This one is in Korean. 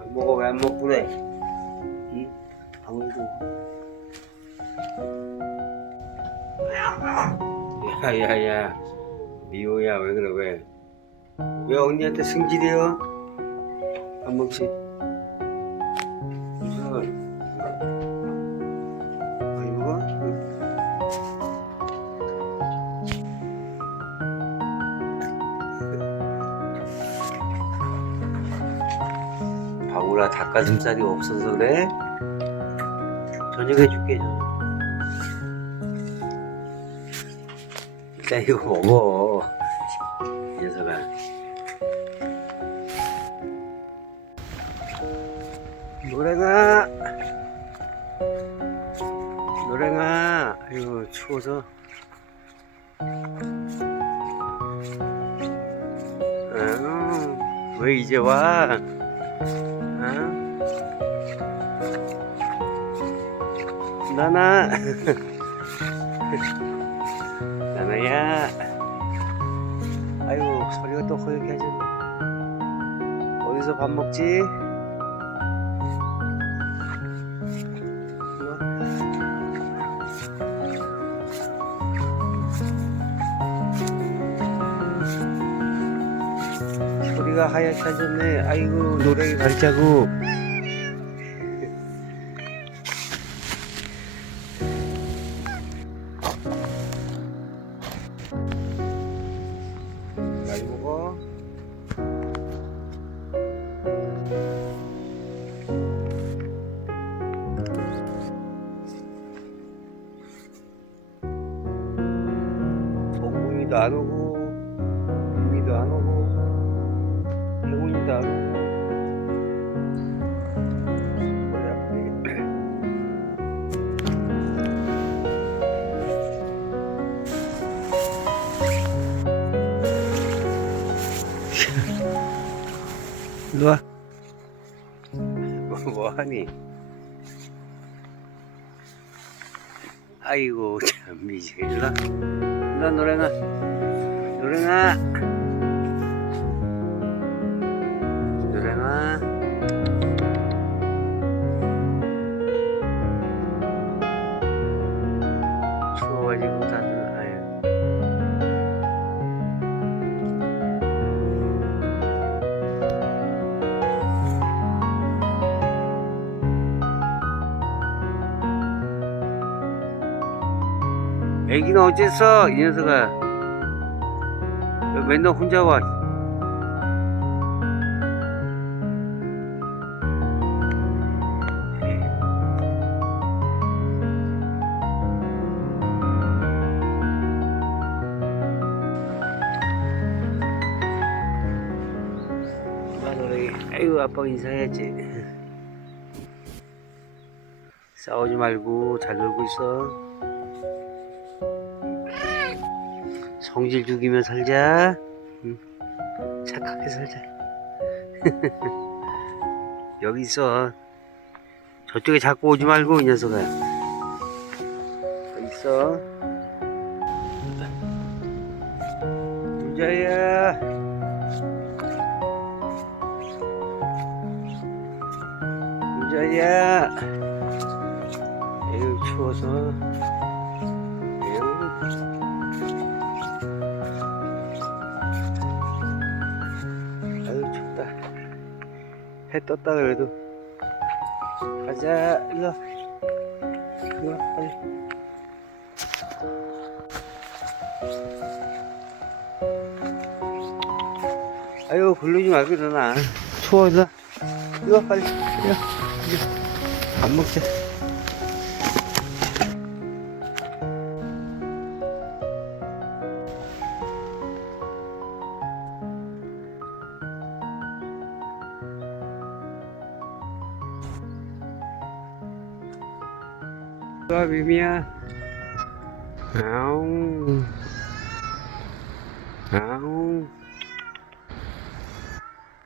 안 먹어 왜 안 먹고 그래? 응? 아무래도 야야야 미호야 왜 그래 왜? 왜 언니한테 승질이요? 안 먹지? 이상을 바구라. 닭가슴살이 없어서 그래? 저녁 해줄게 저녁 일단 이거 먹어. 이 녀석아. 노랭아. 노랭아. 아이고 추워서. 아유, 왜 이제 와? 어? 나나 나나야 아이고 소리가 또 허옇게 하잖아 어디서 밥 먹지? 소리가 하얗게 하졌네. 아이고 노래기 발자국. 많이 먹어. 동공이도 안 오고, 미도 안 오고, 행운이도 안 오고. 머리 아프네. 일로 와. 뭐, 뭐 하니? 아이고, 참, 미치게. 일로 와. 일로 와, 노랭아. 노랭아. 노랭아. 애기는 어째서 이 녀석아? 왜 맨날 혼자 와. 아이고 아빠가 인사해야지. 싸우지 말고 잘 놀고 있어 성질 죽이며 살자. 응. 착하게 살자. 여기 있어. 저쪽에 자꾸 오지 말고 이 녀석아. 여기 있어. 유자야. 유자야. 에휴 추워서. 에휴. 해 떴다 그래도 가자 일로 와. 일로 와 빨리 아유 부르지 말고 일어나 추워 일로 와. 일로 와 빨리 일로. 밥 먹자 일로 와 미미야 아웅 아웅